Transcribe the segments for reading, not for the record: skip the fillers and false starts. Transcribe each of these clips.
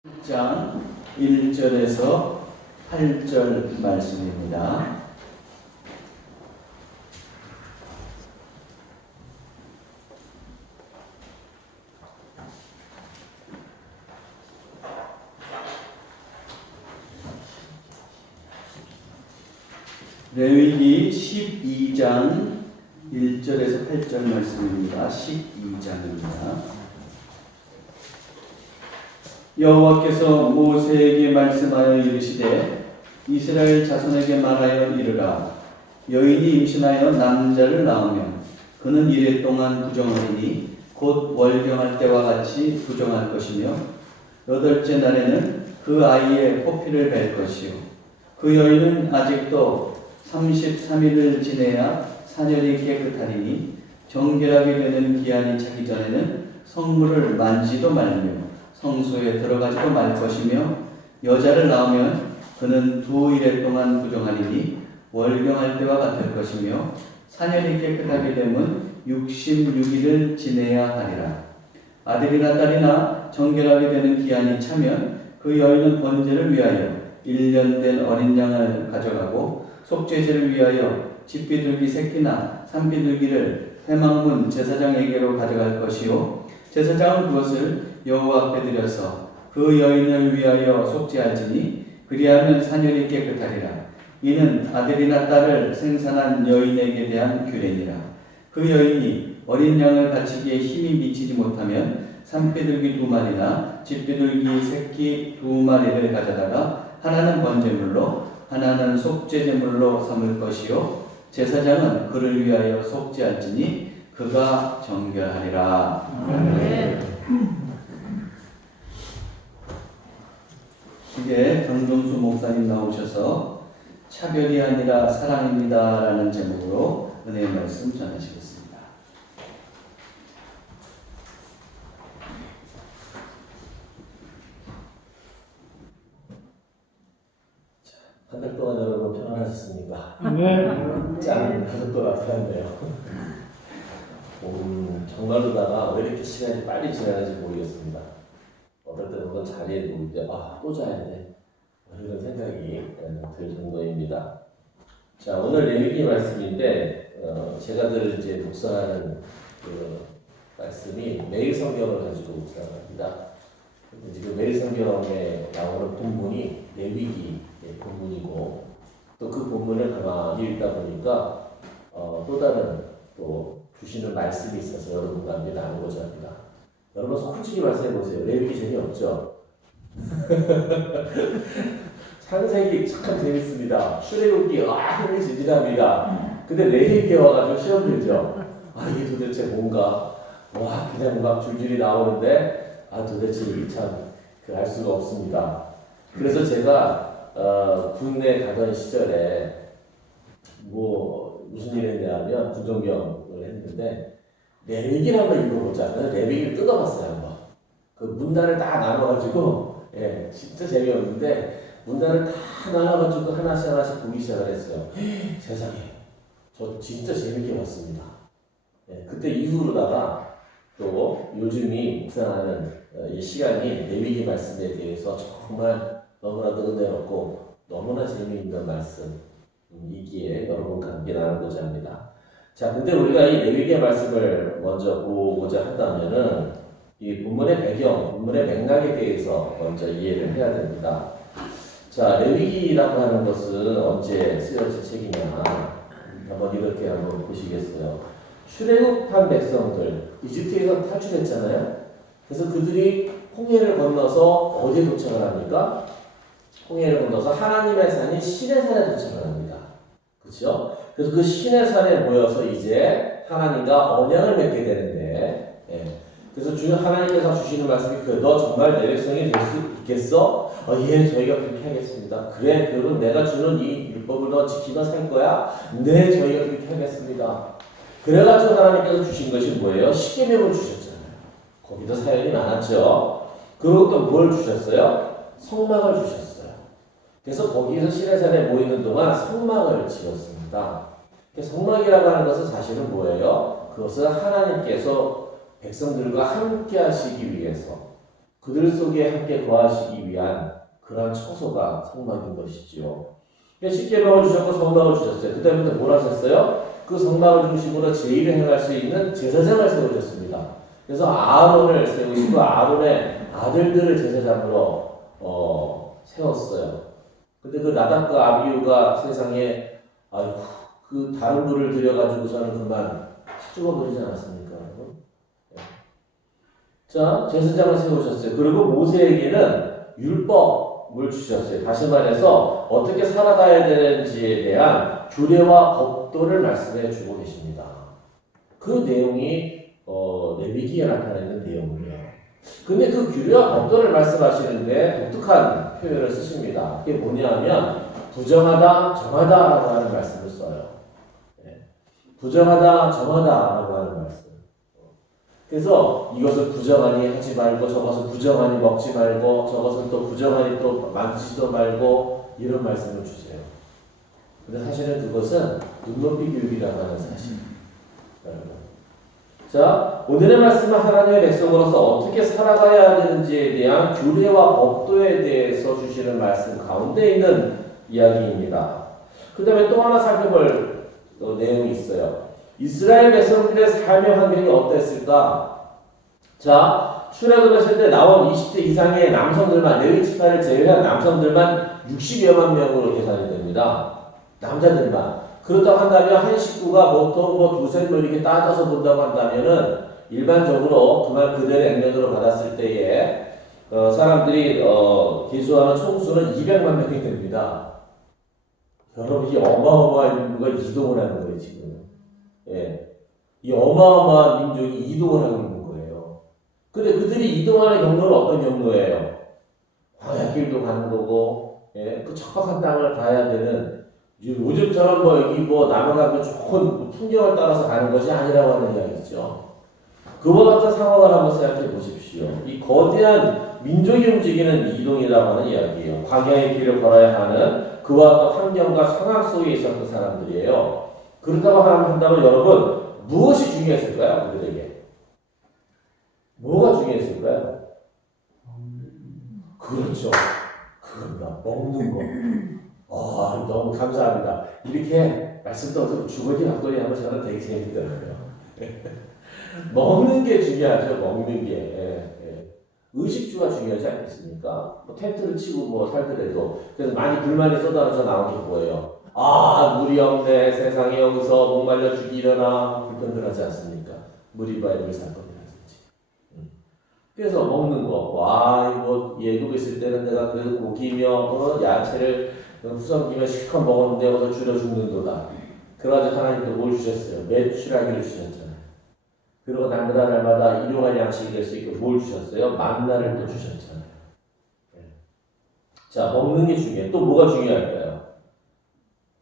1장 1절에서 8절 말씀입니다. 레위기 12장 1절에서 8절 말씀입니다. 12장입니다. 여호와께서 모세에게 말씀하여 이르시되 이스라엘 자손에게 말하여 이르라. 여인이 임신하여 남자를 낳으면 그는 이래 동안 부정하리니 곧 월경할 때와 같이 부정할 것이며 8째 날에는 그 아이의 포피를 벨 것이요 그 여인은 아직도 33일을 지내야 사년이 깨끗하리니 정결하게 되는 기한이 차기 전에는 성물을 만지도 말며 성소에 들어가지도 말 것이며 여자를 낳으면 그는 2일 동안 부정하리니 월경할 때와 같을 것이며 사년이 깨끗하게 되면 66일을 지내야 하리라. 아들이나 딸이나 정결하게 되는 기한이 차면 그 여인은 번제를 위하여 1년 된 어린 양을 가져가고 속죄제를 위하여 집비둘기 새끼나 산비둘기를 회막문 제사장에게로 가져갈 것이요 제사장은 그것을 여호와 앞에 드려서 그 여인을 위하여 속죄할지니 그리하면 사년이 깨끗하리라. 이는 아들이나 딸을 생산한 여인에게 대한 규례니라. 그 여인이 어린 양을 바치기에 힘이 미치지 못하면 산비둘기 2마리나 집비둘기 새끼 2마리를 가져다가 하나는 번제물로 하나는 속죄제물로 삼을 것이요 제사장은 그를 위하여 속죄할지니 그가 정결하리라. 이게 정동수 목사님 나오셔서 차별이 아니라 사랑입니다 라는 제목으로 은혜의 말씀 전하시겠습니다. 한 달 동안 여러분 평안하셨습니까? 네. 짠! 하실 것 같았는데요. 정말로다가 왜 이렇게 시간이 빨리 지나는지 모르겠습니다. 어떨 때는 어떤 자리에 누울 또 자야 돼. 이런 생각이 들 정도입니다. 자, 오늘 레위기 말씀인데, 제가 늘 이제 묵상하는 그 말씀이 매일 성경을 가지고 묵상합니다. 지금 매일 성경에 나오는 본문이 레위기 본문이고, 또 그 본문을 가만히 읽다 보니까, 또 다른 또 주시는 말씀이 있어서 여러분과 함께 나누고자 합니다. 여러분 솔직히 말씀해 보세요. 레위기 재미없죠? 창세기 참 재밌습니다. 출애굽기 흥미진진합니다. 근데 레위기에 와가지고 시험 들죠. 이게 도대체 뭔가 그냥 막 줄줄이 나오는데 도대체 이게 참 알 수가 없습니다. 그래서 제가 군에 가던 시절에 무슨 일을 했냐면 군정병을 했는데 레위기를 한번 읽어보자. 레위기를 뜯어봤어요 한번. 그 문단을 다 나눠가지고 진짜 재미없는데 문단을 다 나눠가지고 하나씩 보기 시작을 했어요. 세상에 저 진짜 재밌게 봤습니다. 그때 이후로다가 또 요즘이 묵상하는 이 시간이 레위기 말씀에 대해서 정말 너무나도 은혜롭고 너무나 재미있는 말씀이기에 여러분과 함께 나누고자 합니다. 자, 근데 우리가 이 레위기의 말씀을 먼저 보고자 한다면은 이 본문의 배경, 본문의 맥락에 대해서 먼저 이해를 해야 됩니다. 자, 레위기라고 하는 것은 언제 쓰여진 책이냐? 한번 이렇게 한번 보시겠어요. 출애굽한 백성들, 이집트에서 탈출했잖아요. 그래서 그들이 홍해를 건너서 어디에 도착을 합니까? 홍해를 건너서 하나님의 산인 시내산에 도착을 합니다. 그렇죠? 그래서 그 시내산에 모여서 이제 하나님과 언약을 맺게 되는데, 그래서 하나님께서 주시는 말씀이 너 정말 내 백성이 될 수 있겠어? 예, 저희가 그렇게 하겠습니다. 그래, 그럼 내가 주는 이 율법을 너 지키며 살 거야? 네, 저희가 그렇게 하겠습니다. 그래가지고 하나님께서 주신 것이 뭐예요? 십계명을 주셨잖아요. 거기도 사연이 많았죠. 그리고 또 뭘 주셨어요? 성막을 주셨어요. 그래서 거기에서 시내산에 모이는 동안 성막을 지었습니다. 성막이라고 하는 것은 사실은 뭐예요? 그것은 하나님께서 백성들과 함께 하시기 위해서 그들 속에 함께 거하시기 위한 그러한 처소가 성막인 것이지요. 십계명을 주셨고 성막을 주셨어요. 그 다음부터 뭘 하셨어요? 그 성막을 중심으로 제의를 행할 수 있는 제사장을 세우셨습니다. 그래서 아론을 세우시고 아론의 아들들을 제사장으로 세웠어요. 근데 그 나답과 아비후가 세상에 아이고 그 다른 불을 들여가지고서는 그만 죽어버리지 않았습니까? 자, 제사장을 세우셨어요. 그리고 모세에게는 율법을 주셨어요. 다시 말해서 어떻게 살아가야 되는지에 대한 규례와 법도를 말씀해 주고 계십니다. 그 내용이 레위기에 나타나 있는 내용이에요. 근데 그 규례와 법도를 말씀하시는데 독특한 표현을 쓰십니다. 그게 뭐냐면 부정하다, 정하다라고 하는 말씀을 써요. 부정하다, 정하다라고 하는 말씀. 그래서 이것을 부정하니 하지 말고 저것을 부정하니 먹지 말고 저것은 또 부정하니 또 만지지도 말고 이런 말씀을 주세요. 근데 사실은 그것은 눈높이 교육이라고 하는 사실. 자, 오늘의 말씀은 하나님의 백성으로서 어떻게 살아가야 하는지에 대한 규례와 법도에 대해서 주시는 말씀 가운데 있는 이야기입니다. 그 다음에 또 하나 살펴볼 내용이 있어요. 이스라엘 백성들의 삶의 환경이 어땠을까? 자, 출애굽했을 때 나온 20대 이상의 남성들만, 레위 지파를 제외한 남성들만 60여만 명으로 계산이 됩니다. 남자들만. 그렇다고 한다면 한 식구가 보통 두세 명 이렇게 따져서 본다고 한다면은 일반적으로 그들의 액면으로 받았을 때에 사람들이 기수하는 총수는 200만 명이 됩니다. 여러분 이 어마어마한 인구가 이동을 하는 거예요 지금. 예, 이 어마어마한 민족이 이동을 하고 있는 거예요. 근데 그들이 이동하는 경로는 어떤 경로예요? 광야길도 가는 거고, 예, 그 척박한 땅을 가야 되는 요즘처럼 여기 나무가 좋은 풍경을 따라서 가는 것이 아니라고 하는 이야기죠. 그와 같은 상황을 한번 생각해 보십시오. 이 거대한 민족이 움직이는 이동이라고 하는 이야기예요. 광야의 길을 걸어야 하는 그와 또 환경과 상황 속에 있었던 사람들이에요. 그렇다고 한다면 여러분 무엇이 중요했을까요? 그들에게 뭐가 중요했을까요? 그렇죠. 그겁니다. 먹는 거. 너무 감사합니다. 이렇게 말씀도 주거니 받거니 하면 저는 되게 재밌더라고요. 먹는 게 중요하죠. 먹는 게. 의식주가 중요하지 않겠습니까? 텐트를 치고 살더라도 그래서 많이 불만이 쏟아져서 나온 게 뭐예요? 물이 없네. 세상에 여기서 목말라 죽이려나 불편들 하지 않습니까? 물이 바이블 사건이라든지. 그래서 먹는 거. 예국에 있을 때는 내가 그 고기며 야채를 후성기며 실컷 먹었는데 여기서 줄여 죽는도다. 그래가지고 하나님도 뭘 주셨어요? 매출하기를 주셨잖아요. 그리고 날마다 일용할 양식이 될 수 있고 뭘 주셨어요? 만나를 또 주셨잖아요. 자, 먹는 게 중요해요. 또 뭐가 중요할까요?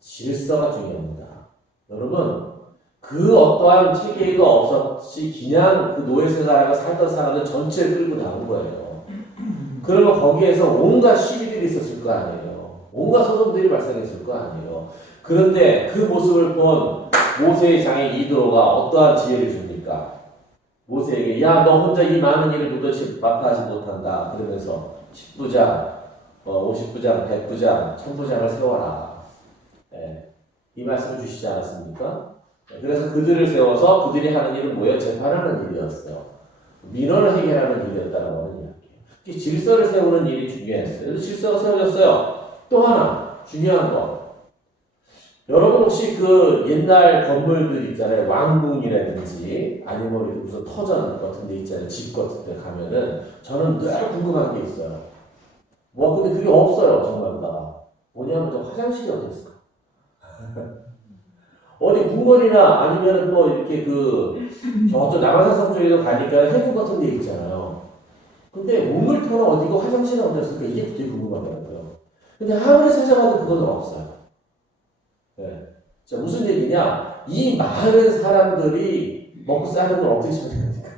질서가 중요합니다. 여러분, 그 어떠한 체계가 없었지 그냥 그 노예세상에 살던 사람들 전체를 끌고 나온 거예요. 그러면 거기에서 온갖 시비들이 있었을 거 아니에요. 온갖 소송들이 발생했을 거 아니에요. 그런데 그 모습을 본 모세의 장인 이드로가 어떠한 지혜를 줍니까? 모세에게 너 혼자 이 많은 일을 도대체 마파하지 못한다. 그러면서 10부장, 50부장, 100부장, 1000부장을 세워라. 이 말씀을 주시지 않았습니까? 그래서 그들을 세워서 그들이 하는 일은 뭐예요? 재판하는 일이었어요. 민원을 해결하는 일이었다라고 하는 이야기예요. 질서를 세우는 일이 중요했어요. 그래서 질서가 세워졌어요. 또 하나 중요한 거. 여러분 혹시 그 옛날 건물들 있잖아요. 왕궁이라든지 아니면 무슨 터전 같은 데 있잖아요. 집 같은 데 가면은 저는 늘 궁금한 게 있어요. 근데 그게 없어요. 정말 다. 뭐냐면 저 화장실이 어땠을까? 어디 궁궐이나 아니면 또 이렇게 저쪽 남한산성 쪽에도 가니까 해군 같은 데 있잖아요. 근데 우물터는 어디고 화장실은 어땠을까? 이게 되게 궁금하더라고요. 근데 아무리 찾아봐도 그건 없어요. 자, 무슨 얘기냐? 이 많은 사람들이 먹고 사는 걸 어떻게 처리합니까?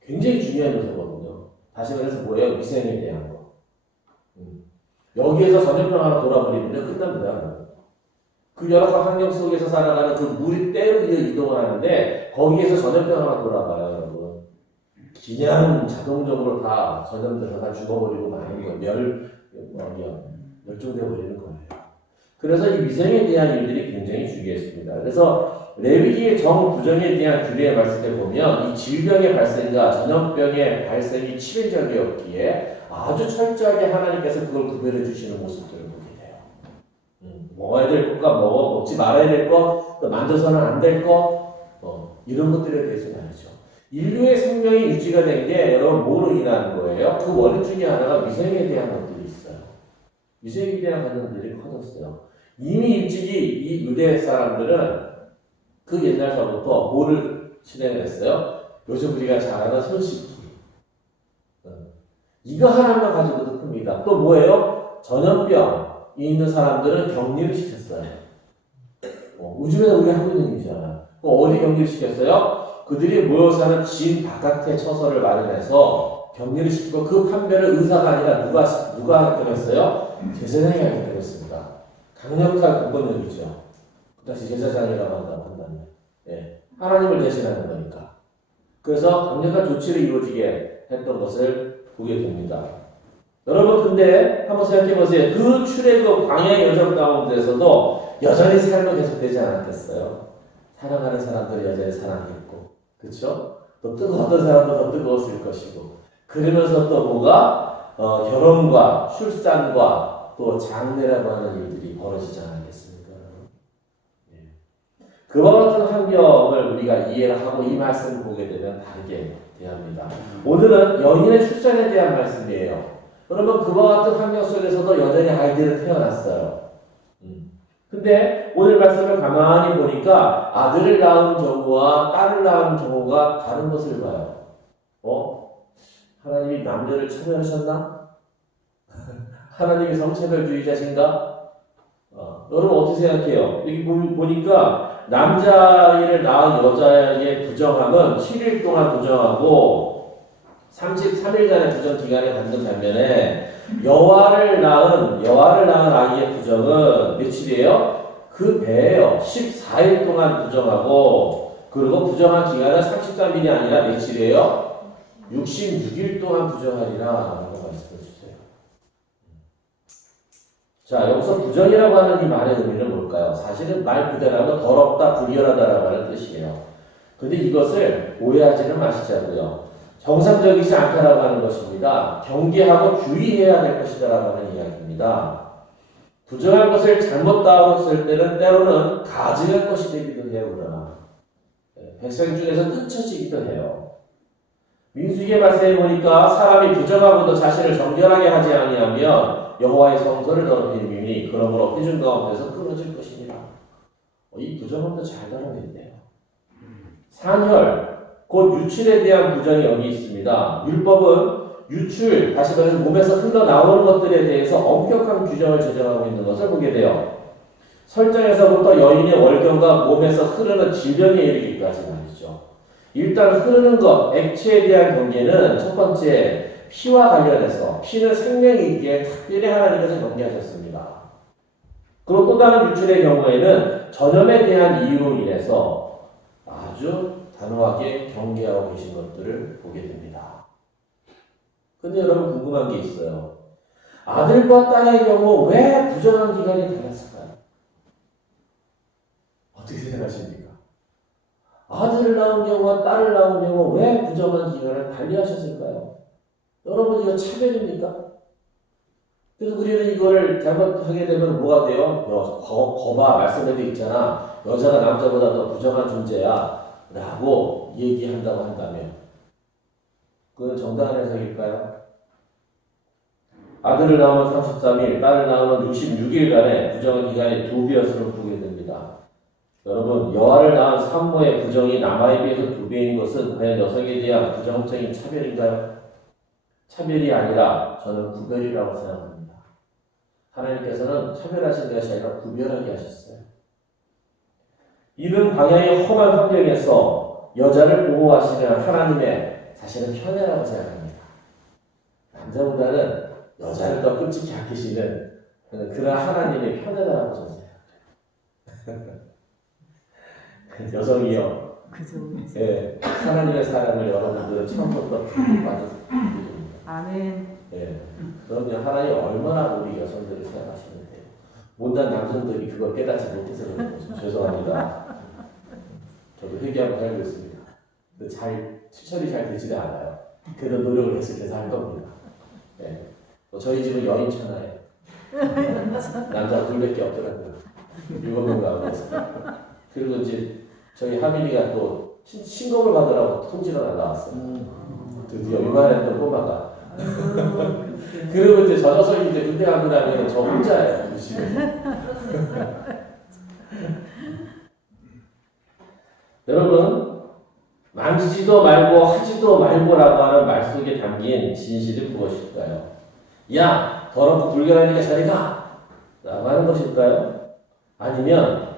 굉장히 중요한 요소거든요. 다시 말해서 뭐예요? 위생에 대한 거. 여기에서 전염병 하나 돌아버리면 끝납니다. 그 여러 가지 환경 속에서 살아가는 그 물이 때로 이동을 하는데 거기에서 전염병 하나 돌아가요, 여러분. 그냥 자동적으로 다 전염돼서 다 죽어버리고 마는 거예요. 멸종돼 버리는 거예요. 그래서 이 위생에 대한 일들이 굉장히 중요했습니다. 그래서 레위기의 정부정에 대한 규례의 말씀에 보면 이 질병의 발생과 전염병의 발생이 치명적이었기에 아주 철저하게 하나님께서 그걸 구별해 주시는 모습들을 보게 돼요. 먹어야 될 것과 먹지 말아야 될 것, 또 만져서는 안 될 것, 이런 것들에 대해서 말이죠. 인류의 생명이 유지가 된 게 여러분 뭐로 인한 거예요? 그 원인 중에 하나가 위생에 대한 것들이 있어요. 위생에 대한 관념들이 커졌어요. 이미 일찍이 이 유대 사람들은 그 옛날서부터 뭐를 실행을 했어요? 요즘 우리가 잘 아는 손 씻기. 이거 하나만 가지고도 큽니다. 또 뭐예요? 전염병이 있는 사람들은 격리를 시켰어요. 요즘에 우리가 하고 있는 일이잖아. 어디 격리를 시켰어요? 그들이 모여서 하는 진 바깥에 처소를 마련해서 격리를 시키고 그 판별을 의사가 아니라 누가 결정했어요? 제사장이 하게 되었습니다. 강력한 공권력이죠. 그 당시 제사장이라고 한다면. 예. 하나님을 대신하는 거니까. 그래서 강력한 조치를 이루어지게 했던 것을 보게 됩니다. 여러분 근데 한번 생각해 보세요. 그 출애굽 광야의 여정 가운데서도 여전히 삶은 계속되지 않았겠어요? 사랑하는 사람들이 여전히 사랑했고, 그렇죠? 또 뜨거웠던 사람도 더 뜨거웠을 것이고, 그러면서 또 뭐가 결혼과 출산과 또 장례라고 하는 일들이 벌어지지 않았겠습니까? 예. 그와 같은 환경을 우리가 이해를 하고 이 말씀을 보게 되면 다르게 대합니다. 오늘은 연인의 출산에 대한 말씀이에요. 그러면 그와 같은 환경 속에서도 여전히 아이들은 태어났어요. 근데 오늘 말씀을 가만히 보니까 아들을 낳은 경우와 딸을 낳은 경우가 다른 것을 봐요. 하나님이 남녀를 차별하셨나? 하나님이 성차별주의자신가? 여러분 어떻게 생각해요? 여기 보니까 남자아이를 낳은 여자에게 부정함은 7일 동안 부정하고 33일간의 부정 기간을 갖는 반면에 여아를 낳은 아이의 부정은 며칠이에요? 그 배예요. 14일 동안 부정하고 그리고 부정한 기간은 33일이 아니라 며칠이에요? 66일 동안 부정하리라 라고 말씀해 주세요. 자, 여기서 부정이라고 하는 이 말의 의미는 뭘까요? 사실은 말 그대로는 더럽다, 불결하다라고 하는 뜻이에요. 근데 이것을 오해하지는 마시자고요. 정상적이지 않다라고 하는 것입니다. 경계하고 주의해야 될 것이다라고 하는 이야기입니다. 부정한 것을 잘못 따왔을 때는 때로는 가증할 것이 되기도 해요. 그러나 백성 중에서 끊쳐지기도 해요. 민수기의 말씀에 보니까 사람이 부정하고도 자신을 정결하게 하지 아니하면 여호와의 성소를 더럽히니 그러므로 회중 가운데서 끊어질 것입니다. 이 부정함도 잘 다뤄냈네요. 산혈, 곧 유출에 대한 부정이 여기 있습니다. 율법은 유출, 다시 말해서 몸에서 흘러나오는 것들에 대해서 엄격한 규정을 제정하고 있는 것을 보게 돼요. 설정에서부터 여인의 월경과 몸에서 흐르는 질병에 이르기까지 말이죠. 일단 흐르는 것, 액체에 대한 경계는 첫 번째 피와 관련해서 피는 생명이 있기에 특별히 하나님께서 경계하셨습니다. 그리고 또 다른 유출의 경우에는 전염에 대한 이유로 인해서 아주 단호하게 경계하고 계신 것들을 보게 됩니다. 근데 여러분 궁금한 게 있어요. 아들과 딸의 경우 왜 부정한 기간이 달랐을까요? 어떻게 생각하십니까? 아들을 낳은 경우와 딸을 낳은 경우 왜 부정한 기간을 달리하셨을까요? 여러분 이거 차별입니까? 그래서 우리는 이거를 잘못하게 되면 뭐가 돼요? 거봐 말씀에도 있잖아. 여자가 남자보다 더 부정한 존재야 라고 얘기한다고 한다면 그건 정당한 해석일까요? 아들을 낳으면 33일, 딸을 낳으면 66일간의 부정한 기간이 2배였음을 보게 됩니다. 여러분, 여아를 낳은 산모의 부정이 남아에 비해서 2배인 것은 과연 여성에 대한 부정적인 차별인가요? 차별이 아니라 저는 구별이라고 생각합니다. 하나님께서는 차별하신 것이 아니라 구별하게 하셨어요. 이는 광야의 험한 환경에서 여자를 보호하시는 하나님의 사실은 편애라고 생각합니다. 남자보다는 여자를 더 끔찍히 아끼시는 그런 하나님의 편애라고 저는 생각해요. 여성이요. 그죠. 예, 하나님의 사랑을 여러분들은 처음부터 받아서 아멘. 예, 그럼요. 하나님 얼마나 우리 여성들을 생각하시는데 못난 남성들이 그걸 깨닫지 못해서 그런 거죠. 죄송합니다. 저도 회개하고 살고 있습니다. 근데 실천이 잘 되지가 않아요. 그래도 노력을 했을 때 살 겁니다. 예. 저희 집은 여인천하에 남자 둘밖에 없더라고요. 7명 가운데서. 그리고 이제 저희 하민이가 또 신검을 받으라고 통지가 날라왔어요. 드디어 이만했던 꼬마가. 그리고 이제 저 녀석이 이제 군대 가고 나면 저 혼자예요. 그 집에. 여러분, 만지지도 말고 하지도 말고라고 하는 말 속에 담긴 진실이 무엇일까요? 야, 더럽고 불결하니까 저리 가! 라고 하는 것일까요? 아니면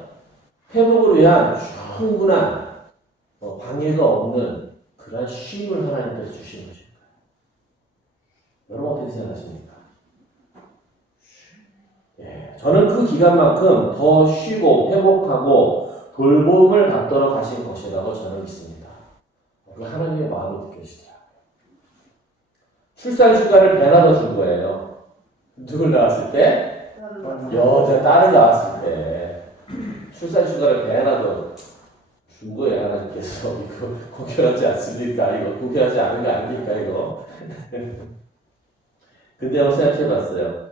회복을 위한 충분한 방해가 없는 그런 쉼을 하나님께서 주신 것일까요? 여러분 어떻게 생각하십니까? 예, 저는 그 기간만큼 더 쉬고 회복하고 돌봄을 받도록 하신 것이라고 저는 믿습니다. 그 하나님의 마음이 느껴지더라고요. 출산휴가를 배나눠 준 거예요. 누굴 낳았을 때? 여자 딸을 낳았을 때 출산휴가를 배나눠 준 거예요. 하나님께서. 이거 고결하지 않습니까? 이거 고결하지 않은 거 아닙니까? 이거. 근데 한번 생각해 봤어요.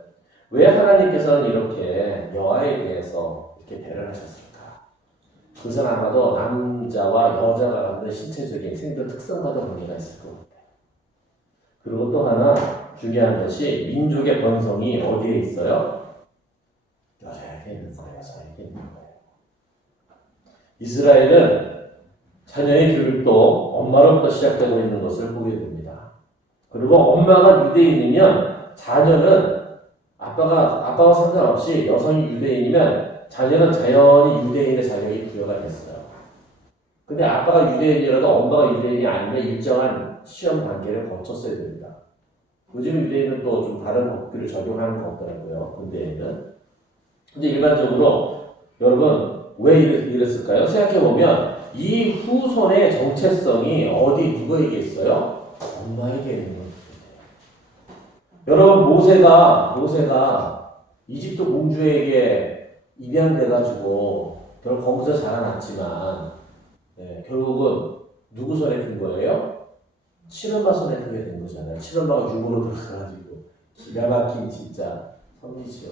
왜 하나님께서는 이렇게 여아에 대해서 이렇게 배려를 하셨을까? 그것은 아마도 남자와 여자가 갖는 신체적인 생존 특성과도 관계가 있을 것 같아요. 그리고 또 하나 중요한 것이 민족의 번성이 어디에 있어요? 여자에게 있는 거예요. 여자에게 있는 거예요. 이스라엘은 자녀의 교육도 엄마로부터 시작되고 있는 것을 보게 됩니다. 그리고 엄마가 유대인이면 자녀는 아빠와 상관없이 여성이 유대인이면 자녀는 자연히 유대인의 자격이 부여가 됐어요. 근데 아빠가 유대인이라도 엄마가 유대인이 아니면 일정한 시험 단계를 거쳤어야 됩니다. 요즘 유대인은 또 좀 다른 법규를 적용하는 것 같더라고요. 군대에는. 근데 일반적으로 여러분 왜 이랬을까요? 생각해보면 이 후손의 정체성이 어디 누구에게 있어요? 엄마에게 있는 거예요. 여러분 모세가 이집트 공주에게 입양돼가지고 결국 거기서 자라났지만 결국은 누구 손에 든 거예요? 친엄마 손에 들게 된 거잖아요. 친엄마가 유모로 들어가가지고 기가 막힌 진짜 선비지요.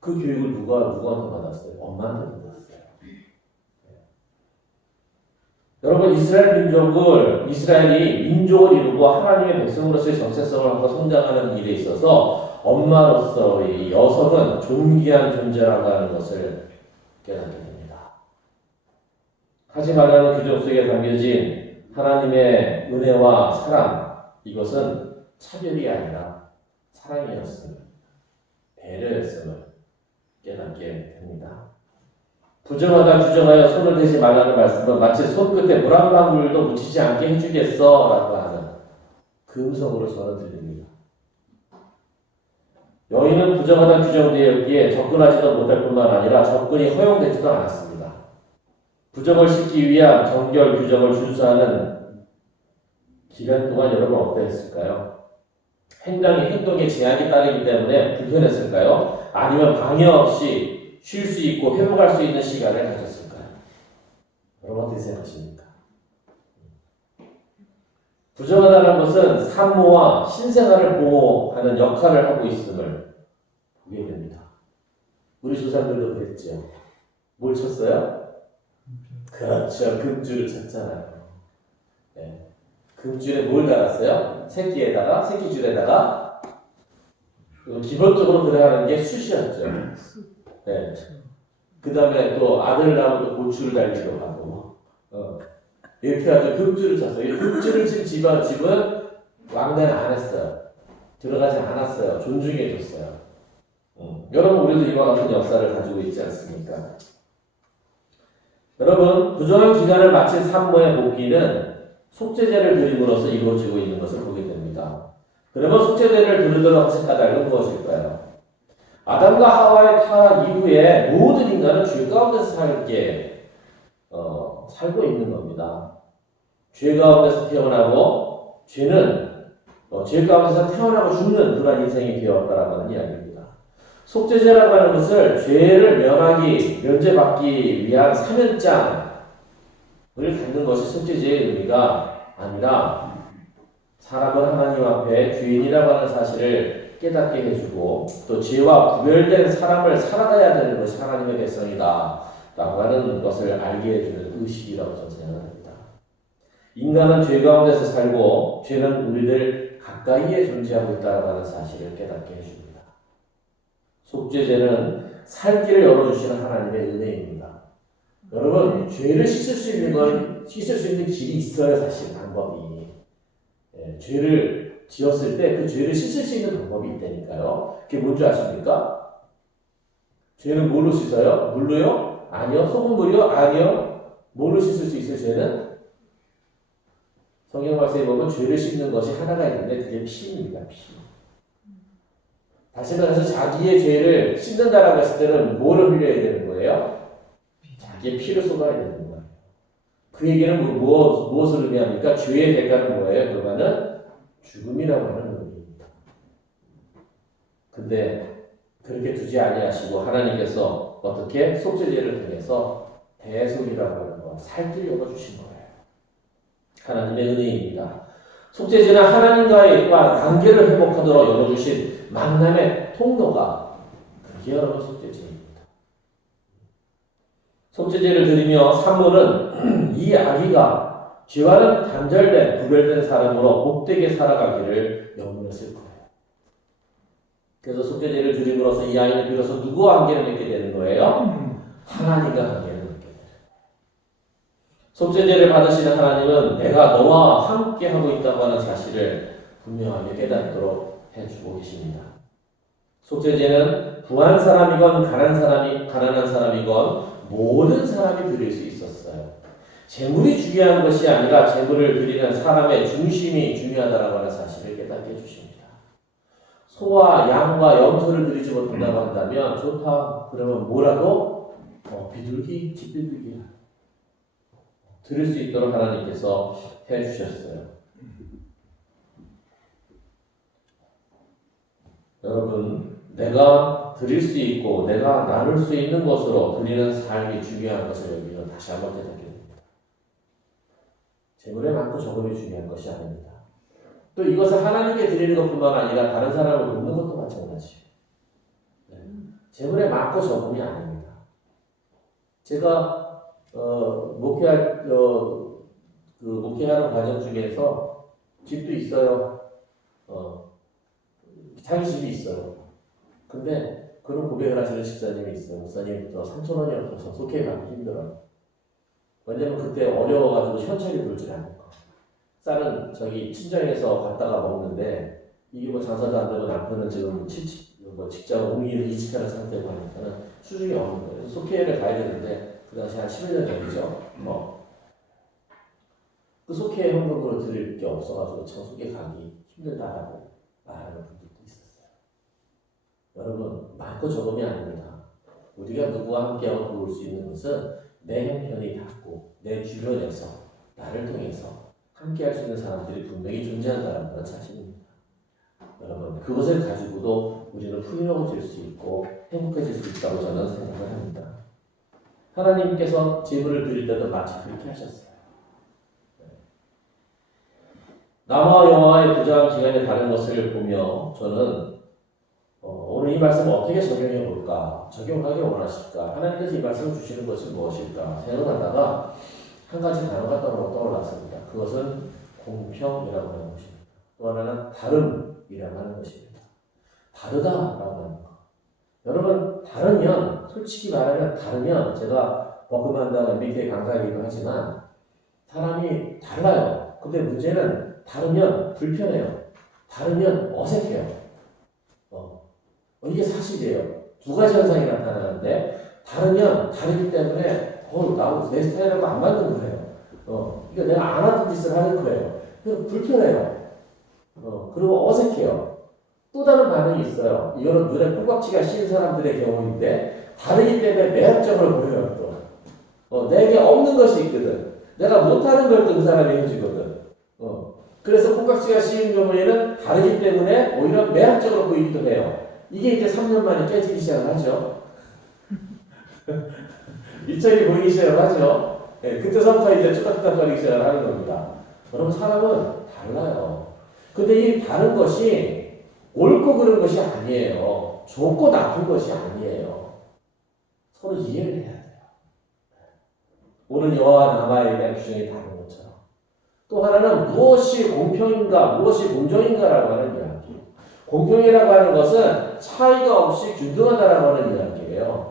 그 교육을 누구한테 받았어요? 엄마한테 받았어요. 여러분 이스라엘이 민족을 이루고 하나님의 백성으로서의 정체성을 갖고 성장하는 일에 있어서 엄마로서의 여성은 존귀한 존재라고 하는 것을 깨닫게 됩니다. 하지 말라는 규정 속에 담겨진 하나님의 은혜와 사랑, 이것은 차별이 아니라 사랑이었음을, 배려였음을 깨닫게 됩니다. 부정하다 규정하여 손을 대지 말라는 말씀은 마치 손끝에 물 한 방울도 묻히지 않게 해주겠어 라고 하는 그 음성으로 저는 들립니다. 여인은 부정하다 규정되었기에 접근하지도 못할 뿐만 아니라 접근이 허용되지도 않았습니다. 부정을 씻기 위한 정결 규정을 준수하는 기간 동안 여러분 어떠했을까요? 행동에 제한이 따르기 때문에 불편했을까요? 아니면 방해 없이 쉴 수 있고 회복할 수 있는 시간을 가졌을까요? 여러분 어떻게 생각하십니까? 부정하다는 것은 산모와 신생아를 보호하는 역할을 하고 있음을 보게 됩니다. 우리 조상들도 그랬죠. 뭘 쳤어요? 그렇죠. 금줄을 쳤잖아요. 네. 금줄에 뭘 달았어요? 새끼줄에다가 기본적으로 들어가는 게 숯이었죠. 네. 그 다음에 또 아들 낳으면 또 고추를 달기도 하고, 이렇게 해가지고 금줄을 쳤어요. 이 금줄을 친 집은 왕래는 안 했어요. 들어가지 않았어요. 존중해줬어요. 여러분, 우리도 이와 같은 역사를 가지고 있지 않습니까? 여러분, 부정한 기간을 마친 산모의 복귀는 속죄제를 드림으로써 이루어지고 있는 것을 보게 됩니다. 그러면 속죄제를 드리도록 하신 까닭은 무엇일까요? 아담과 하와의 타락 이후에 모든 인간은 죄 가운데서 살게 살고 있는 겁니다. 죄 가운데서 태어나고 죄 가운데서 태어나고 죽는 그런 인생이 되었다라고 하는 이야기입니다. 속죄제라고 하는 것을 죄를 면제받기 위한 사면장을 갖는 것이 속죄제의 의미가 아니라 사람은 하나님 앞에 죄인이라고 하는 사실을 깨닫게 해주고 또 죄와 구별된 사람을 살아가야 되는 것이 하나님의 백성이다 라고 하는 것을 알게 해주는 의식이라고 저는 생각합니다. 인간은 죄 가운데서 살고 죄는 우리들 가까이에 존재하고 있다고 하는 사실을 깨닫게 해줍니다. 속죄제는 살 길을 열어주시는 하나님의 은혜입니다. 여러분, 죄를 씻을 수 있는 길이 있어요. 사실 방법이. 죄를 지었을 때 그 죄를 씻을 수 있는 방법이 있다니까요. 그게 뭔지 아십니까? 죄는 뭘로 씻어요? 물로요? 아니요. 소금물이요? 아니요. 뭘로 씻을 수 있어요? 죄는? 성경 말씀에 보면 죄를 씻는 것이 하나가 있는데 그게 피입니다. 피. 다시 말해서 자기의 죄를 씻는다라고 했을 때는 뭐를 흘려야 되는 거예요? 자기의 피를 쏟아야 되는 거예요. 그 얘기는 무엇을 의미합니까? 죄의 대가는 뭐예요? 그러면은 죽음이라고 하는 의미입니다. 근데 그렇게 두지 아니하시고 하나님께서 어떻게 속죄제를 통해서 대속이라고 하는 거, 살길 열어주신 거예요. 하나님의 은혜입니다. 속죄제는 하나님과의 관계를 회복하도록 열어주신 만남의 통로가 그게 여러분 속죄제입니다. 속죄제를 드리며 산모는 이 아기가 죄와는 단절된 구별된 사람으로 복되게 살아가기를 염원했을 거예요. 그래서 속죄제를 드림으로써 이 아이는 비로소 누구와 관계를 맺게 되는 거예요? 하나님과 관계를 맺게 돼요. 속죄제를 받으시는 하나님은 내가 너와 함께 하고 있다고 하는 사실을 분명하게 깨닫도록 해주고 계십니다. 속죄제는 부한 사람이건 가난한 사람이건 모든 사람이 드릴 수 있었어요. 재물이 중요한 것이 아니라 재물을 드리는 사람의 중심이 중요하다고 하는 사실을 깨닫게 해주십니다. 소와 양과 염소를 드리지 못한다고 한다면 좋다. 그러면 뭐라도 비둘기, 집비둘기 드릴 수 있도록 하나님께서 해주셨어요. 여러분, 내가 드릴 수 있고 내가 나눌 수 있는 것으로 드리는 삶이 중요한 것을 여기는 다시 한번 깨닫게 됩니다. 재물에 많고 적음이 중요한 것이 아닙니다. 또 이것을 하나님께 드리는 것뿐만 아니라 다른 사람을 돕는 것도 마찬가지예요. 재물에 많고 적음이 아닙니다. 제가 목회하는 과정 중에서 집도 있어요. 자기 집이 있어요. 근데 그런 고백을 하시는 집사님이 있어요. 목사님, 저 3,000원이 없어서 속해 가기 힘들어요. 왜냐면 그때 어려워가지고 현찰이 돌질 않을까. 쌀은 저기 친정에서 갔다가 먹는데 이게 뭐 장사도 안 되고 남편은 지금 직장 옮기는 이직하는 상태고 하니까는 수중이 없는 거예요. 속해를 가야 되는데 그 당시 한 11년 전이죠. 그 속해 현금으로 드릴 게 없어가지고 저 속해 가기 힘들다라고 말하는 분들도 있었어요. 여러분, 많고 적음이 아닙니다. 우리가 누구와 함께하고 도울 수 있는 것은 내 형편이 닿고 내 주변에서 나를 통해서 함께할 수 있는 사람들이 분명히 존재한다는 그런 사실입니다. 여러분, 그것을 가지고도 우리는 훌륭해질 수 있고 행복해질 수 있다고 저는 생각을 합니다. 하나님께서 재물을 드릴 때도 마치 그렇게 하셨어요. 남아와 여호와의 부자와 기간이 다른 것을 보며 저는 오늘 이 말씀을 어떻게 적용해 볼까? 적용하기 원하실까? 하나님께서 이 말씀을 주시는 것은 무엇일까? 생각하다가 한 가지 단어가 떠올랐습니다. 그것은 공평이라고 하는 것입니다. 또 하나는 다름이라고 하는 것입니다. 다르다라고 하는 것. 여러분, 다르면, 솔직히 말하면 다르면, 제가 버금한다는 MBK 강사이기도 하지만 사람이 달라요. 근데 문제는 다르면 불편해요. 다르면 어색해요. 이게 사실이에요. 두 가지 현상이 나타나는데 다르면 다르기 때문에 나하고 내 스타일하고 안 맞는 거예요. 그러니까 내가 안 하던 짓을 하는 거예요. 그래서 불편해요. 그리고 어색해요. 또 다른 반응이 있어요. 이거는 눈에 콩깍지가 씌인 사람들의 경우인데 다르기 때문에 매력적으로 보여요. 또 내게 없는 것이 있거든. 내가 못하는 걸 또 그 사람이 해주거든. 그래서 콩깍지가 씌인 경우에는 다르기 때문에 오히려 매력적으로 보이기도 해요. 이게 이제 3년 만에 깨지기 시작을 하죠. 이쪽이 보이기 시작을 하죠. 네, 그때서부터 이제 쭈딱쭈딱거리기 시작을 하는 겁니다. 여러분, 사람은 달라요. 근데 이 다른 것이 옳고 그른 것이 아니에요. 좋고 나쁜 것이 아니에요. 서로 이해를 해야 돼요. 오늘 여호와 나마에 대한 규정이 다른 것처럼. 또 하나는 무엇이 공평인가, 무엇이 공정인가라고 하는 이야기. 공평이라고 하는 것은 차이가 없이 균등하다라고 하는 이야기예요.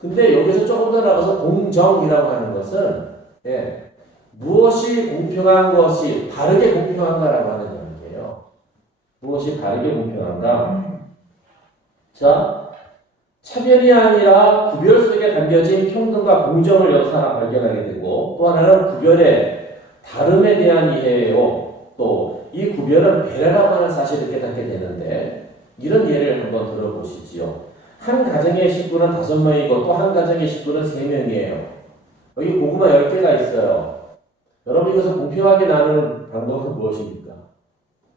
근데 여기서 조금 더 나가서 공정이라고 하는 것은 무엇이 공평한 것이 바르게 공평한가라고 하는 이야기예요. 무엇이 바르게 공평한가? 자, 차별이 아니라 구별 속에 담겨진 평등과 공정을 여기서 하나 발견하게 되고, 또 하나는 구별의 다름에 대한 이해예요. 또 이 구별은 배려라고 하는 사실을 깨닫게 되는데, 이런 예를 한번 들어보시지요. 한 가정의 식구는 5명이고 또 한 가정의 식구는 3명이에요. 여기 고구마 10개가 있어요. 여러분, 이것을 공평하게 나누는 방법은 무엇입니까?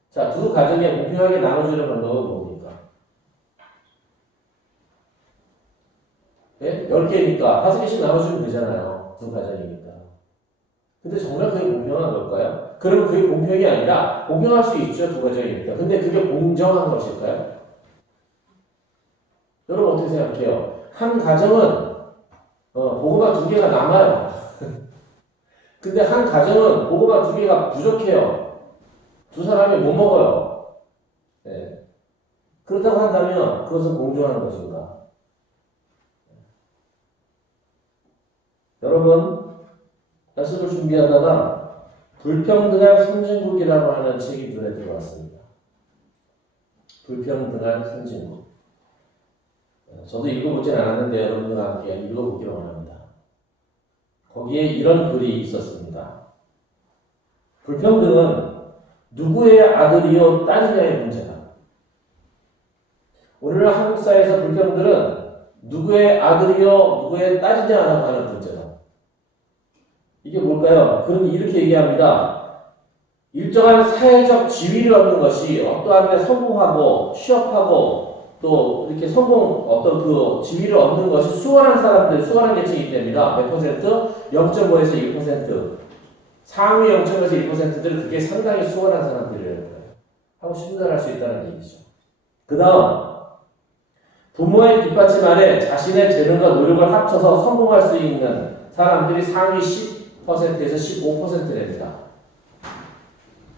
자, 두 가정에 공평하게 나눠주는 방법은 뭡니까? 10개니까 5개씩 나눠주면 되잖아요. 두 가정이니까. 근데 정말 그게 공평한 걸까요? 그러면 그게 공평이 아니라, 공평할 수 있죠, 두 가정이니까. 근데 그게 공정한 것일까요? 여러분, 어떻게 생각해요? 한 가정은 고구마 2개가 남아요. 근데 한 가정은 고구마 2개가 부족해요. 두 사람이 못 먹어요. 네. 그렇다고 한다면 그것은 공정한 것인가? 여러분, 말씀을 준비하다가 불평등한 선진국이라고 하는 책이 눈에 들어왔습니다. 불평등한 선진국. 저도 읽어보진 않았는데 여러분들과 함께 읽어보기를 원합니다. 거기에 이런 글이 있었습니다. 불평등은 누구의 아들이요 딸이냐의 문제다. 오늘 한국 사회에서 불평등은 누구의 아들이요 누구의 딸이냐라고 하는 문제다. 이게 뭘까요? 그럼 이렇게 얘기합니다. 일정한 사회적 지위를 얻는 것이 어떠한 데 성공하고 취업하고 또 이렇게 어떤 그 지위를 얻는 것이 수월한 사람들, 수월한 계층이기 때문이다. 몇 퍼센트? 0.5에서 1%. 상위 0.5에서 1%들은 그게 상당히 수월한 사람들이라는 거예요. 하고 신뢰할 수 있다는 얘기죠. 그 다음, 부모의 뒷받침 아래 자신의 재능과 노력을 합쳐서 성공할 수 있는 사람들이 상위 10%에서 15%입니다.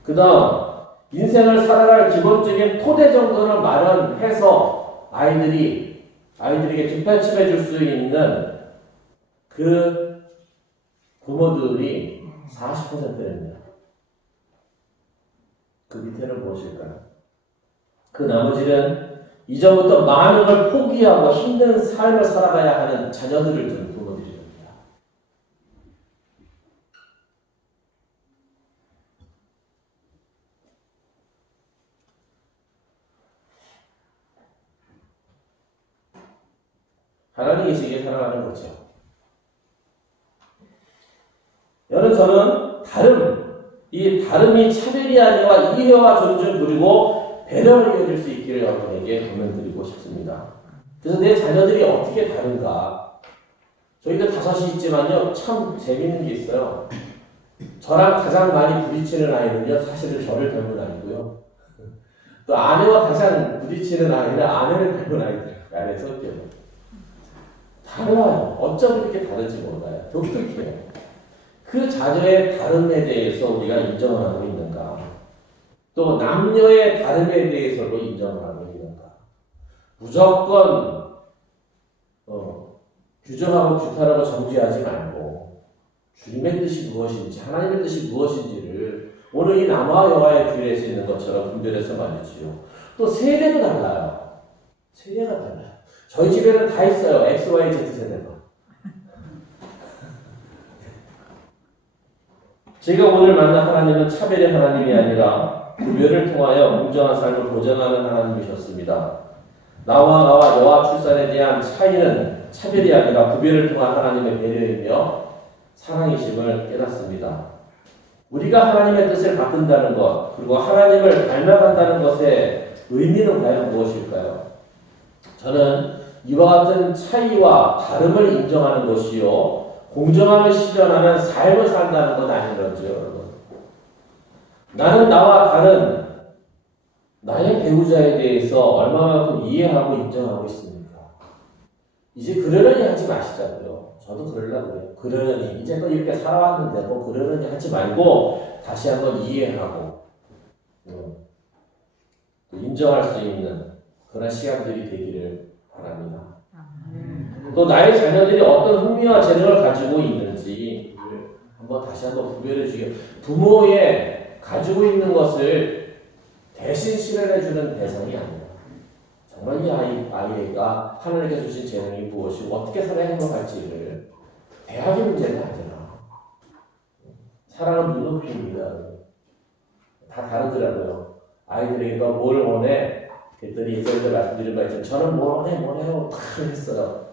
그 다음, 인생을 살아갈 기본적인 토대 정도는 마련해서 아이들에게 뒷받침해 줄 수 있는 그 부모들이 40%입니다. 그 밑에는 무엇일까요? 그 나머지는 이전부터 많은 걸 포기하고 힘든 삶을 살아가야 하는 자녀들을 둔 부모들입니다. 하나님 계시기에 살아가는 거죠. 여러분, 저는 이 다름이 차별이 아니라 이해와 존중 그리고 배려를 이어질 수 있기를 여러분에게 권면드리고 싶습니다. 그래서 내 자녀들이 어떻게 다른가? 저희도 5이 있지만요, 참 재밌는 게 있어요. 저랑 가장 많이 부딪히는 아이는요, 사실은 저를 닮은 아이고요. 또 아내와 가장 부딪히는 아이는 아내를 닮은 아이들, 아내 성격은. 달라요. 어쩜 이렇게 다른지 몰라요. 독특해요. 그 자녀의 다름에 대해서 우리가 인정을 하고 있는가? 또 남녀의 다름에 대해서도 인정을 하고 있는가? 무조건 규정하고 규탄하고 정죄하지 말고 주님의 뜻이 무엇인지, 하나님의 뜻이 무엇인지를 오늘 이 남과 여와의 규례에서 있는 것처럼 분별해서 말이지요. 또 세대도 달라요. 세대가 달라요. 저희 집에는 다 있어요. X, Y, Z 세대가. 제가 오늘 만난 하나님은 차별의 하나님이 아니라 구별을 통하여 공정한 삶을 보장하는 하나님이셨습니다. 나와 여와 출산에 대한 차이는 차별이 아니라 구별을 통한 하나님의 배려이며 사랑이심을 깨닫습니다. 우리가 하나님의 뜻을 받든다는 것, 그리고 하나님을 닮아간다는 것의 의미는 과연 무엇일까요? 저는 이와 같은 차이와 다름을 인정하는 것이요, 공정함을 실현하는 삶을 산다는 건 아닌 거죠, 여러분. 나는 나와 다른 나의 배우자에 대해서 얼마만큼 이해하고 인정하고 있습니까? 이제 그러려니 하지 마시자고요. 저도 그러려고 그래요. 그러려니 이제껏 이렇게 살아왔는데 뭐 그러려니 하지 말고 다시 한번 이해하고 인정할 수 있는 그런 시간들이 되기를 바랍니다. 또 나의 자녀들이 어떤 흥미와 재능을 가지고 있는지 다시 한번 구별해 주게. 부모의 가지고 있는 것을 대신 실현해 주는 대상이 아니라 정말 이 아이가 하나님께서 주신 재능이 무엇이고 어떻게 살아야 행복할지를 대학의 문제가 아니라 사랑은 눈높이입니다. 다 다르더라고요. 아이들에게 너 뭘 원해? 그랬더니 저희들 말씀드린 바 있죠. 저는 뭘 원해요. 다 했어요.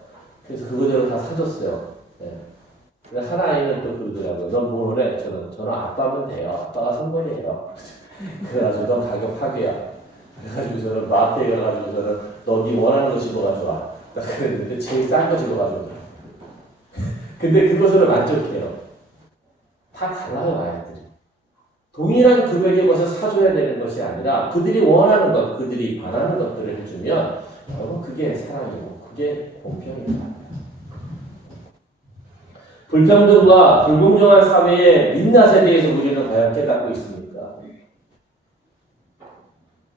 그래서 그거대로 다 사줬어요. 네. 근데 한 아이는 또 그러더라고요. 넌 뭘 원해? 저는 아빠면 돼요. 아빠가 선물이에요. 그래가지고 넌 가격 파괴야. 그래가지고 저는 마트에 가가지고 저는 너 네 원하는 거 집어가 좋아. 딱 그랬는데 제일 싼 거 집어가지고. 근데 그것으로 만족해요. 다 달라요, 아이들이. 동일한 금액의 것을 사줘야 되는 것이 아니라 그들이 원하는 것, 그들이 바라는 것들을 해주면 여러분 그게 사랑이고 그게 공평입니다. 불평등과 불공정한 사회의 민낯에 대해서 우리는 과연 깨닫고 있습니까?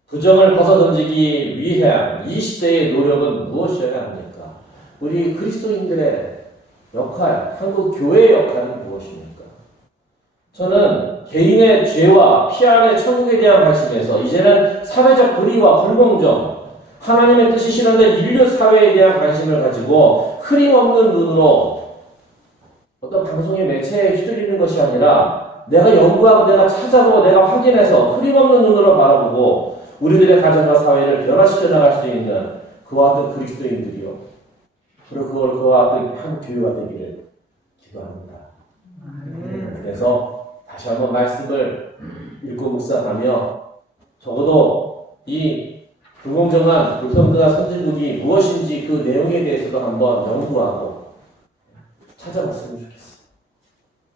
부정을 벗어던지기 위한 이 시대의 노력은 무엇이어야 합니까? 우리 그리스도인들의 역할, 한국 교회의 역할은 무엇입니까? 저는 개인의 죄와 피 안의 천국에 대한 관심에서 이제는 사회적 불의와 불공정, 하나님의 뜻이 실현된 인류 사회에 대한 관심을 가지고 흐림없는 눈으로 어떤 방송의 매체에 휘둘리는 것이 아니라 내가 연구하고 내가 찾아보고 내가 확인해서 흐림없는 눈으로 바라보고 우리들의 가정과 사회를 변화시켜 나갈 수 있는 그와 같은 그리스도인들이요. 그리고 그와 같은 한국 교회가 되기를 기도합니다. 그래서 다시 한번 말씀을 읽고 묵상하며 적어도 이 불공정한 불평등한 선진국이 무엇인지 그 내용에 대해서도 한번 연구하고 찾아봤으면 좋겠어요.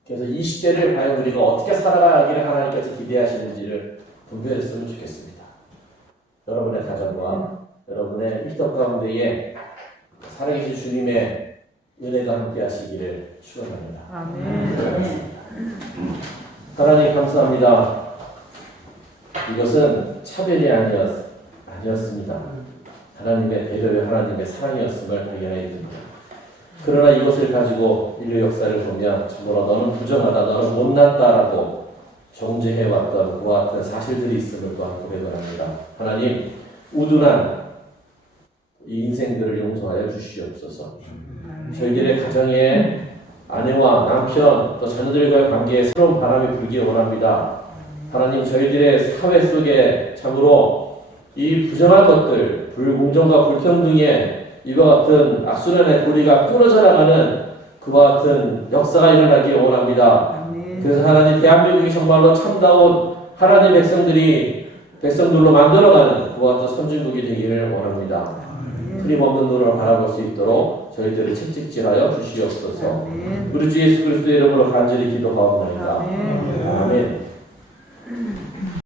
그래서 이 시대를 과연 우리가 어떻게 살아가기를 하나님께서 기대하시는지를 분별했으면 좋겠습니다. 여러분의 가정과 여러분의 일터 가운데에 살아계신 주님의 은혜가 함께 하시기를 축원합니다. 아멘. 하나님 감사합니다. 이것은 차별이 아니었습니다. 하나님의 배려요, 하나님의 사랑이었음을 발견하게 됩니다. 그러나 이것을 가지고 인류 역사를 보면 참으로 너는 부정하다, 너는 못났다라고 정죄해왔던 그와 같은 사실들이 있음을 또한 고백을 합니다. 하나님, 우둔한 이 인생들을 용서하여 주시옵소서. 저희들의 가정에 아내와 남편 또 자녀들과의 관계에 새로운 바람이 불기 원합니다. 하나님, 저희들의 사회 속에 참으로 이 부정한 것들, 불공정과 불평등의 이와 같은 악순환의 고리가 끊어져 나가는 그와 같은 역사가 일어나기 원합니다. 그래서 하나님, 대한민국이 정말로 참다운 하나님 백성들로 만들어가는 그와 같은 선진국이 되기를 원합니다. 틀림없는 눈으로 바라볼 수 있도록 저희들을 채찍질하여 주시옵소서. 우리 주 예수 그리스도의 이름으로 간절히 기도하옵나이다. 아멘.